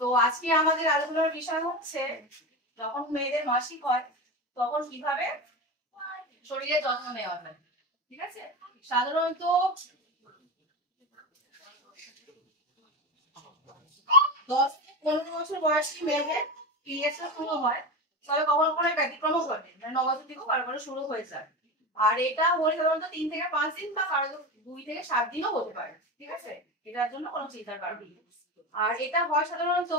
তো আজকে আমাদের আলোচনার বিষয় হচ্ছে যখন মেয়েদের মাসিক হয় তখন কিভাবে শরীরের যত্ন নেওয়া হয়। ঠিক আছে, সাধারণত 10-15 বছর বয়সী মেয়েদের পিরিয়ডস শুরু হয়, তবে কখনো কখনো ব্যতিক্রম ঘটে, মানে নবজাতক থেকেও কারো কারো শুরু হয়ে যায়। আর এটা হলে সাধারণত 3 থেকে 5 দিন বা কারো 2 থেকে 7 দিনও হতে পারে। ঠিক আছে, এটার জন্য কোনো চিন্তার কারণ নেই। আর এটা হয় সাধারণত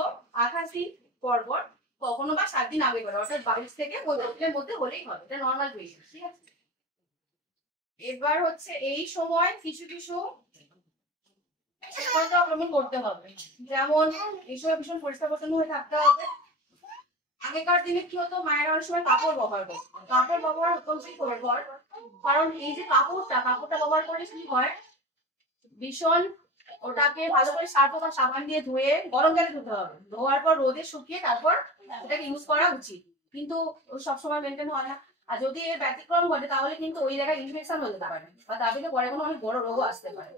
28 দিন পর পর, কখনো বা 7 দিন আগে করে, অর্থাৎ 22 থেকে 25 দিনের মধ্যে হলেই হবে, এটা নর্মাল পেশেন্ট। ঠিক আছে, এবার হচ্ছে এই সময় কিছু কিছু অবলম্বন করতে হবে, যেমন এই সময় ভীষণ পরিষ্কার পরিচ্ছন্ন হয়ে থাকতে হবে। আগেকার দিনে কি হতো, মায়েরা অনেক সময় কাপড় ব্যবহার করতো, কাপড় ব্যবহার অত্যন্তই কর, কারণ এই যে কাপড়টা ব্যবহার করলে কি হয়, ভীষণ ওটাকে ভালো করে সার্ফ বা সাবান দিয়ে ধুয়ে গরম জলে ধুতে হবে, ধোয়ার পর রোদে শুকিয়ে তারপর ওটাকে ইউজ করা উচিত, কিন্তু সবসময় মেনটেন হয় না। আর যদি এর ব্যতিক্রম ঘটে তাহলে কিন্তু ওই জায়গায় ইনফেকশন হয়ে যেতে পারে বা তার থেকে পরে কোনো অনেক বড় রোগও আসতে পারে।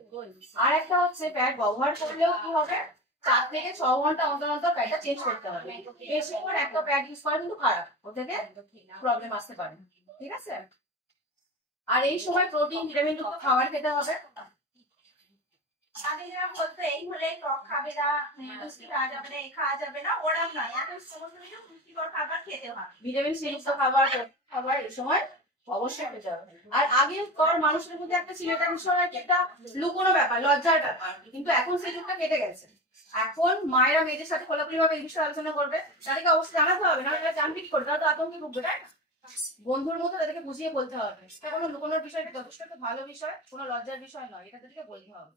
আর একটা হচ্ছে প্যাড ব্যবহার করলেও কি হবে, 4 থেকে 6 ঘন্টা অন্তর অন্তর প্যাডটা চেঞ্জ করতে হবে। বেশি করে একটা প্যাড ইউজ করা কিন্তু খারাপ, ও থেকে প্রবলেম আসতে পারে। ঠিক আছে, আর এই সময় প্রোটিন ভিটামিন যুক্ত খাবার খেতে হবে। বলতে এই হলে টক খাবে না, মিষ্টি খাওয়া যাবে না, এই খাওয়া যাবে না, ওরম নয়, এখন সমস্ত কিছু পুষ্টিকর খাবার খেতে হবে, ভিটামিন সি যুক্ত খাবার এই সময় অবশ্যই খেতে হবে। আর আগেকার মানুষের মধ্যে একটা ছিল, এটা বিষয় একটা লুকোনো ব্যাপার, লজ্জার ব্যাপার, কিন্তু এখন সেই যুগটা কেটে গেছে। এখন মায়েরা মেয়েদের সাথে খোলাখুলি ভাবে এই বিষয়ে আলোচনা করবে, তাদেরকে অবশ্যই জানাতে হবে, না তারা জানবে কি করে, তারা তো আতঙ্কে ভুগবে, তাই না? বন্ধুর মতো তাদেরকে বুঝিয়ে বলতে হবে, এটা কোনো লুকোনোর বিষয়, যথেষ্ট একটা ভালো বিষয়, কোনো লজ্জার বিষয় নয়, এটা তাদেরকে বলতে হবে।